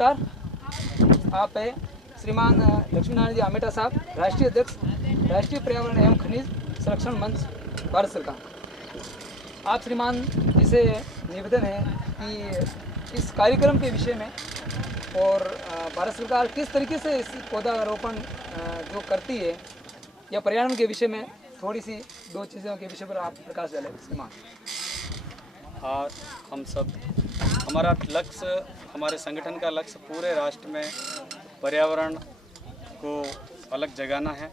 नमस्कार। आप है श्रीमान लक्ष्मीनारायण जी आमेटा साहब, राष्ट्रीय अध्यक्ष राष्ट्रीय पर्यावरण एवं खनिज संरक्षण मंच, भारत सरकार। आप श्रीमान जी से निवेदन है कि इस कार्यक्रम के विषय में और भारत सरकार किस तरीके से इस पौधारोपण जो करती है या पर्यावरण के विषय में थोड़ी सी दो चीज़ों के विषय पर आप प्रकाश डालें श्रीमान। आज हम सब, हमारा लक्ष्य, हमारे संगठन का लक्ष्य पूरे राष्ट्र में पर्यावरण को अलग जगाना है,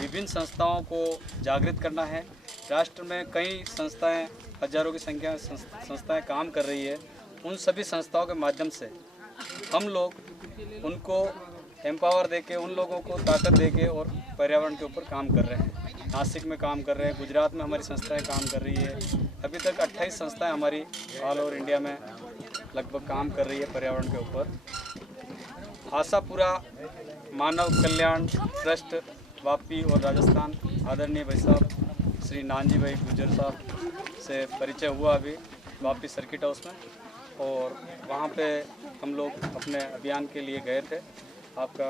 विभिन्न संस्थाओं को जागृत करना है। राष्ट्र में कई संस्थाएं, हजारों की संख्या में संस्थाएं काम कर रही है। उन सभी संस्थाओं के माध्यम से हम लोग उनको एम्पावर देके, उन लोगों को ताकत देके और पर्यावरण के ऊपर काम कर रहे हैं। नासिक में काम कर रहे हैं, गुजरात में हमारी संस्थाएं काम कर रही है। अभी तक 28 संस्थाएं हमारी ऑल ओवर इंडिया में लगभग काम कर रही है पर्यावरण के ऊपर। आशापुरा मानव कल्याण ट्रस्ट वापी और राजस्थान, आदरणीय भाई साहब श्री नानजी भाई गुजर साहब से परिचय हुआ अभी वापी सर्किट हाउस में, और वहाँ पे हम लोग अपने अभियान के लिए गए थे। आपका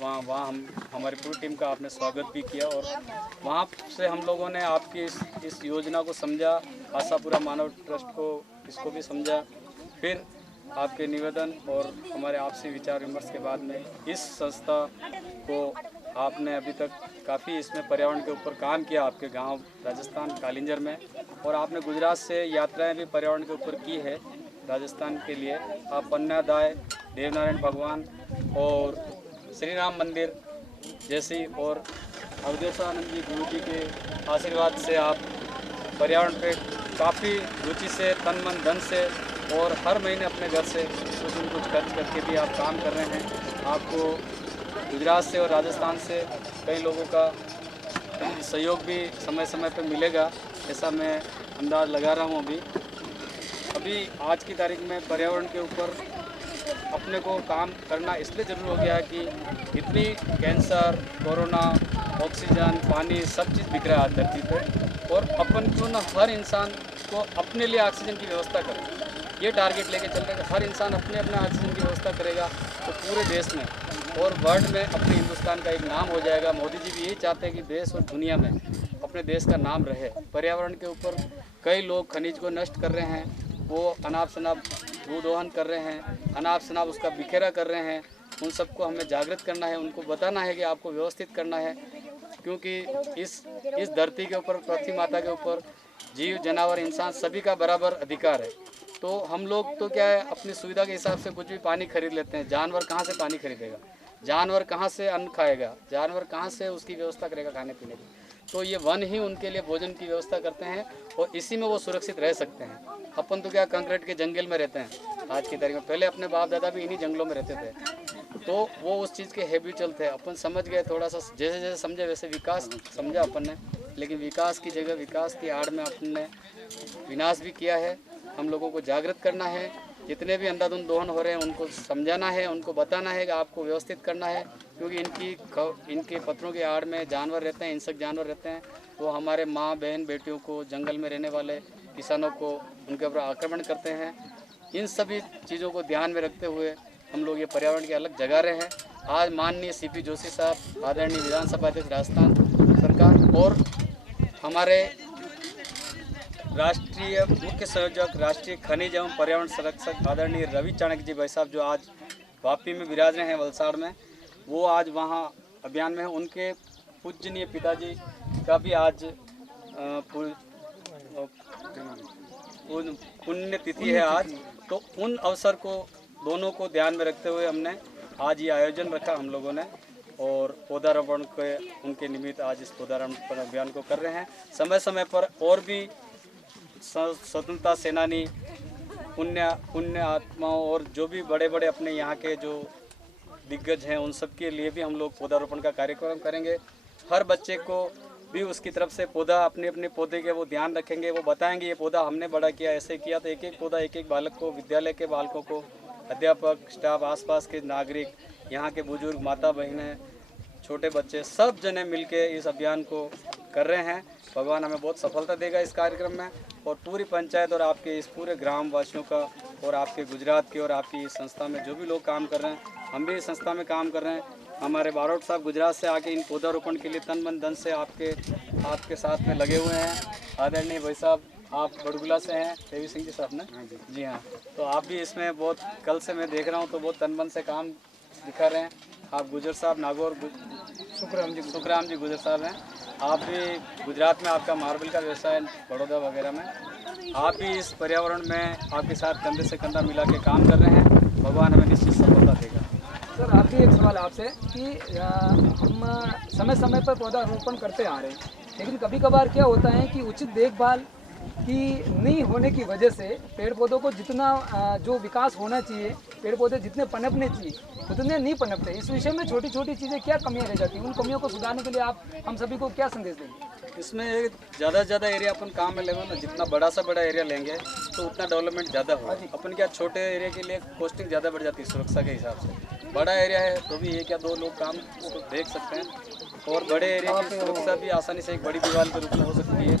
वहाँ हम हमारी पूरी टीम का आपने स्वागत भी किया, और वहाँ से हम लोगों ने आपकी इस योजना को समझा, आशापुरा मानव ट्रस्ट को इसको भी समझा। फिर आपके निवेदन और हमारे आपसी विचार विमर्श के बाद में इस संस्था को आपने अभी तक काफ़ी इसमें पर्यावरण के ऊपर काम किया आपके गांव राजस्थान कालिंजर में, और आपने गुजरात से यात्राएं भी पर्यावरण के ऊपर की है राजस्थान के लिए। आप पन्नादाय, देवनारायण भगवान और श्री राम मंदिर जैसी और अवधेशानंद जी गुरु जी के आशीर्वाद से आप पर्यावरण पे काफ़ी रुचि से, तन मन धन से और हर महीने अपने घर से कुछ न कुछ खर्च करके भी आप काम कर रहे हैं। आपको गुजरात से और राजस्थान से कई लोगों का सहयोग भी समय समय पर मिलेगा, ऐसा मैं अंदाज़ लगा रहा हूँ। अभी आज की तारीख में पर्यावरण के ऊपर अपने को काम करना इसलिए ज़रूरी हो गया है कि इतनी कैंसर, कोरोना, ऑक्सीजन, पानी सब चीज़ बिक रहा है धरती पे, और अपन क्यों ना हर इंसान को अपने लिए ऑक्सीजन की व्यवस्था करें। ये टारगेट लेके चल रहे हैं कि हर इंसान अपने अपने ऑक्सीजन की व्यवस्था करेगा तो पूरे देश में और वर्ल्ड में अपने हिंदुस्तान का एक नाम हो जाएगा। मोदी जी भी यही चाहते हैं कि देश और दुनिया में अपने देश का नाम रहे। पर्यावरण के ऊपर कई लोग खनिज को नष्ट कर रहे हैं, वो अनाप शनाप भूदोहन कर रहे हैं, अनाप शनाप उसका बिखेरा कर रहे हैं। उन सबको हमें जागृत करना है, उनको बताना है कि आपको व्यवस्थित करना है, क्योंकि इस धरती के ऊपर, पृथ्वी माता के ऊपर जीव, जानवर, इंसान सभी का बराबर अधिकार है। तो हम लोग तो क्या है, अपनी सुविधा के हिसाब से कुछ भी पानी खरीद लेते हैं। जानवर कहाँ से पानी खरीदेगा? जानवर कहाँ से अन्न खाएगा? जानवर कहाँ से उसकी व्यवस्था करेगा खाने पीने की? तो ये वन ही उनके लिए भोजन की व्यवस्था करते हैं और इसी में वो सुरक्षित रह सकते हैं। अपन तो क्या कंक्रीट के जंगल में रहते हैं आज की तारीख में, पहले अपने बाप दादा भी इन्हीं जंगलों में रहते थे, तो वो उस चीज़ के हैबिचुअल थे। अपन समझ गए थोड़ा सा, जैसे जैसे समझे वैसे विकास समझा अपन ने, लेकिन विकास की जगह विकास की आड़ में अपन ने विनाश भी किया है। हम लोगों को जागृत करना है, जितने भी अंधाधुंध दोहन हो रहे हैं उनको समझाना है, उनको बताना है कि आपको व्यवस्थित करना है, क्योंकि इनके पत्रों के आड़ में जानवर रहते हैं, हिंसक जानवर रहते हैं। वो हमारे माँ बहन बेटियों को, जंगल में रहने वाले किसानों को, उनके ऊपर आक्रमण करते हैं। इन सभी चीज़ों को ध्यान में रखते हुए हम लोग ये पर्यावरण की अलग जगा रहे हैं। आज माननीय सीपी जोशी साहब, आदरणीय विधानसभा अध्यक्ष राजस्थान सरकार, और हमारे राष्ट्रीय मुख्य संयोजक, राष्ट्रीय खनिज एवं पर्यावरण संरक्षक आदरणीय रवि चाणक्य जी भाई साहब, जो आज वापी में विराज रहे हैं वलसाड़ में, वो आज वहाँ अभियान में हैं। उनके पूजनीय पिताजी का भी आज पुण्य तिथि है आज, तो उन अवसर को दोनों को ध्यान में रखते हुए हमने आज ये आयोजन रखा हम लोगों ने, और पौधारोपण के उनके निमित्त आज इस पौधारोपण अभियान को कर रहे हैं। समय समय पर और भी स्वतंत्रता सेनानी, पुण्य आत्माओं और जो भी बड़े बड़े अपने यहाँ के जो दिग्गज हैं, उन सब के लिए भी हम लोग पौधारोपण का कार्यक्रम करेंगे। हर बच्चे को भी उसकी तरफ से पौधा, अपने अपने पौधे के वो ध्यान रखेंगे, वो बताएंगे ये पौधा हमने बड़ा किया, ऐसे किया। तो एक एक पौधा एक एक बालक को, विद्यालय के बालकों को, अध्यापक, स्टाफ, आसपास के नागरिक, यहाँ के बुजुर्ग, माता बहनें, छोटे बच्चे, सब जने मिलके इस अभियान को कर रहे हैं। भगवान हमें बहुत सफलता देगा इस कार्यक्रम में, और पूरी पंचायत और आपके इस पूरे ग्राम वासियों का और आपके गुजरात के और आपकी इस संस्था में जो भी लोग काम कर रहे हैं, हम भी इस संस्था में काम कर रहे हैं। हमारे बारोट साहब गुजरात से आके इन पौधारोपण के लिए तन मन धन से आपके साथ में लगे हुए हैं। आदरणीय भाई साहब, आप बड़गुला से हैं, देवी सिंह जी साहब ने? जी हाँ। तो आप भी इसमें बहुत, कल से मैं देख रहा हूँ तो बहुत तन मन से काम दिखा रहे हैं। आप गुजर साहब नागौर सुखराम जी गुजर साहब हैं। आप भी गुजरात में आपका मार्बल का व्यवसाय बड़ौदा वगैरह में, आप भी इस पर्यावरण में आपके साथ कंधे से कंधा मिला के काम कर रहे हैं। भगवान हमें निश्चित सफलता देगा। सर, आखिरी एक सवाल आपसे कि हम समय समय पर पौधारोपण करते आ रहे हैं, लेकिन कभी कभार क्या होता है कि उचित देखभाल की नहीं होने की वजह से पेड़ पौधों को जितना जो विकास होना चाहिए, पेड़ पौधे जितने पनपने चाहिए उतने नहीं पनपते। इस विषय में छोटी छोटी चीज़ें क्या कमियां रह जाती हैं, उन कमियों को सुधारने के लिए आप हम सभी को क्या संदेश देंगे? इसमें ज़्यादा से ज़्यादा एरिया अपन काम में लेंगे ना, जितना बड़ा सा बड़ा एरिया लेंगे तो उतना डेवलपमेंट ज़्यादा होगा। अपन क्या छोटे एरिया के लिए कॉस्टिंग ज़्यादा बढ़ जाती है सुरक्षा के हिसाब से। बड़ा एरिया है तो भी एक या दो लोग काम को देख सकते हैं, और बड़े एरिया की सुरक्षा भी आसानी से एक बड़ी दीवार के रूप में हो सकती है।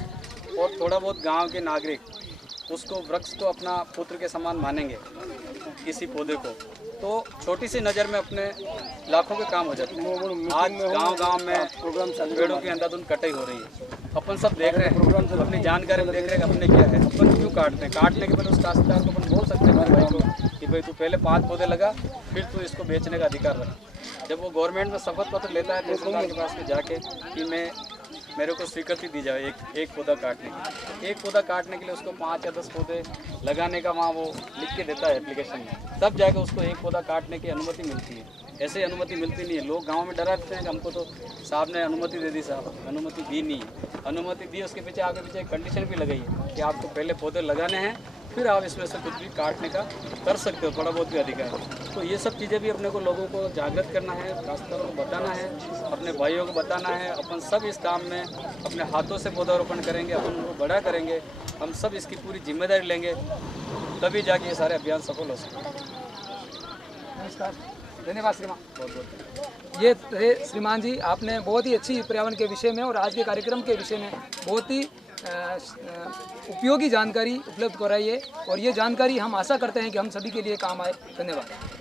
और थोड़ा बहुत गांव के नागरिक उसको, वृक्ष को अपना पुत्र के समान मानेंगे किसी पौधे को, तो छोटी सी नज़र में अपने लाखों के काम हो जाते हैं। आज गांव-गांव में पेड़ों की अंधाधुंध कटाई हो रही है। अपन सब देख रहे हैं, अपनी जानकारी में देख रहे हैं कि अपने क्या है, अपन क्यों काटते हैं। काटने के पहले उस काश्तकार को अपन बोल सकते हैं हमारे भाई को कि भाई तू पहले 5 पौधे लगा, फिर तू इसको बेचने का अधिकार रख। जब वो गवर्नमेंट में शपथ पत्र लेता है तहसीलदार के पास में जाके कि मेरे को स्वीकृति दी जाए एक पौधा काटने की, एक पौधा काटने के लिए उसको 5 या 10 पौधे लगाने का वहाँ वो लिख के देता है एप्लीकेशन में, तब जाकर उसको एक पौधा काटने की अनुमति मिलती है। ऐसे अनुमति मिलती नहीं है। लोग गांव में डराते हैं कि हमको तो साहब ने अनुमति दे दी। साहब अनुमति दी नहीं है। अनुमति दी, उसके पीछे आगे पीछे एक कंडीशन भी लगाई है कि आपको पहले पौधे लगाने हैं, फिर आप इसमें से कुछ भी काटने का कर सकते हो, थोड़ा बहुत भी अधिकार है। तो ये सब चीज़ें भी अपने को लोगों को जागृत करना है, काश्तकारों को बताना है, अपने भाइयों को बताना है। अपन सब इस काम में अपने हाथों से पौधारोपण करेंगे, अपन उनको बड़ा करेंगे, हम सब इसकी पूरी जिम्मेदारी लेंगे, तभी जाके ये सारे अभियान सफल हो सकें। नमस्कार, धन्यवाद श्रीमान। बहुत बहुत ये थे श्रीमान जी, आपने बहुत ही अच्छी पर्यावरण के विषय में और आज के कार्यक्रम के विषय में बहुत ही उपयोगी जानकारी उपलब्ध कराई है, और ये जानकारी हम आशा करते हैं कि हम सभी के लिए काम आए। धन्यवाद।